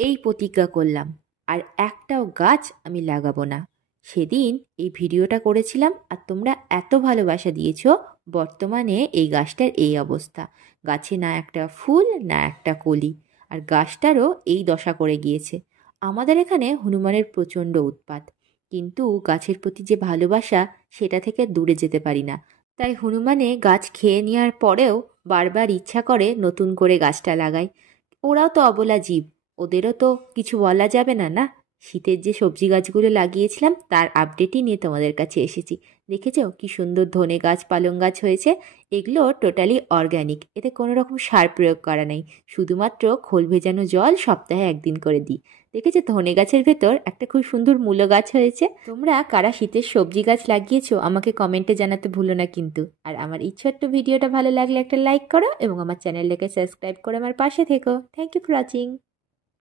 এই প্রতিজ্ঞা করলাম আর একটাও গাছ আমি লাগাবো না। সেদিন এই ভিডিওটা করেছিলাম আর তোমরা এত ভালোবাসা দিয়েছো, বর্তমানে এই গাছটার এই অবস্থা। গাছে না একটা ফুল না একটা কলি, আর গাছটারও এই দশা করে গিয়েছে। আমাদের এখানে হনুমানের প্রচণ্ড উৎপাত, কিন্তু গাছের প্রতি যে ভালোবাসা সেটা থেকে দূরে যেতে পারি না। তাই হনুমানে গাছ খেয়ে নেওয়ার পরেও বারবার ইচ্ছা করে নতুন করে গাছটা লাগাই। ওরাও তো অবলা জীব, ওদেরও তো কিছু বলা যাবে না, না? শীতের যে সবজি গাছগুলো লাগিয়েছিলাম তার আপডেটই নিয়ে তোমাদের কাছে এসেছি। দেখেছো কি সুন্দর ধনে গাছ, পালং গাছ হয়েছে। এগুলো টোটালি অর্গ্যানিক, এতে কোনো রকম সার প্রয়োগ করা নেই, শুধুমাত্র খোল ভেজানো জল সপ্তাহে একদিন করে দিই। দেখেছো ধনে গাছের ভেতর একটা খুব সুন্দর মূলো গাছ হয়েছে। তোমরা কারা শীতের সবজি গাছ লাগিয়েছো আমাকে কমেন্টে জানাতে ভুলো না কিন্তু। আর আমার এই ছোট্ট ভিডিওটা ভালো লাগলে একটা লাইক করো এবং আমার চ্যানেলটাকে সাবস্ক্রাইব করে আমার পাশে থেকো। Thank you for watching.